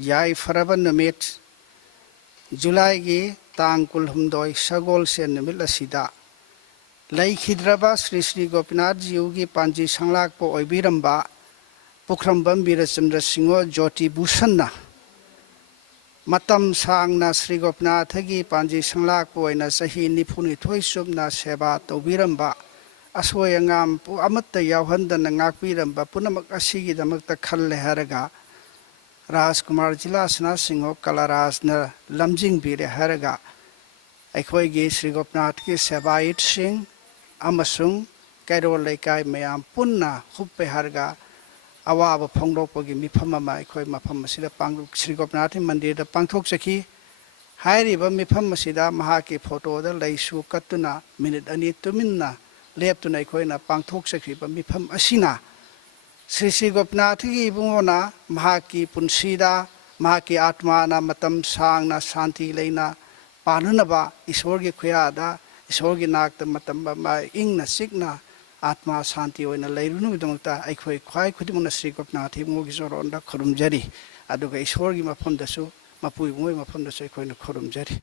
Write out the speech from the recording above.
याई फरब नमित जुलाई की तांग कुलहुमदोई सगोल से नमित असिदा लैखिद्रबा श्री श्री गोपीनाथ जीव की पांजी संलाक पो ओइबिरंबा पुखरंबम वीरचंद्र सिंह ज्योति भूषण मतम सांगना श्री गोपीनाथ की पांजी संलाक पो ओइना सही निफुनिथोई सुबना सेवा तौबिरंबा असोय अंगाम पु अमत्त यावहंदन ngaakpiramba punamak asigi damakta khalle haraga राजकुमार जिला सना सिंह कलाराज न लमजिंग बीरे हरगा अखोगी श्री गोपनाथ की सेवायत सिंह अमसुंग कैरोल लेकाय मयाम पुन्ना हुप्पे हरगा अवाब फोंगदोकपगी मिफम अमा अखोय मफम असिदा पांगुक श्री गोपनाथ मंदिर द पांगथोक सखी हायरिबा मिफम असिदा महाकी फोटो द लैसु कत्तुना मिनिट अनि तुमिन्ना लेप्तुना अखोयना पांगथोक सखीबा मिफम असिना श्री श्री गोपीनाथ की इबुंगोना महाकी पुंसीदा महाकी आत्माना मतम सांगना शांति लेना पानुनबा ईश्वर की खुयादा ईश्वर की नाकत मतम बा इंगना सिकना आत्मा शांति होइना लेरुनुगिदमक्ता अखोय ख्वाई खुदिमुना श्री गोपीनाथ इबुंगोगी जोरोंदा खुरुमजरी अदुगा ईश्वर की मफमदसु मपु इबुंगोय मफमदसु अखोयना खुरुमजरी।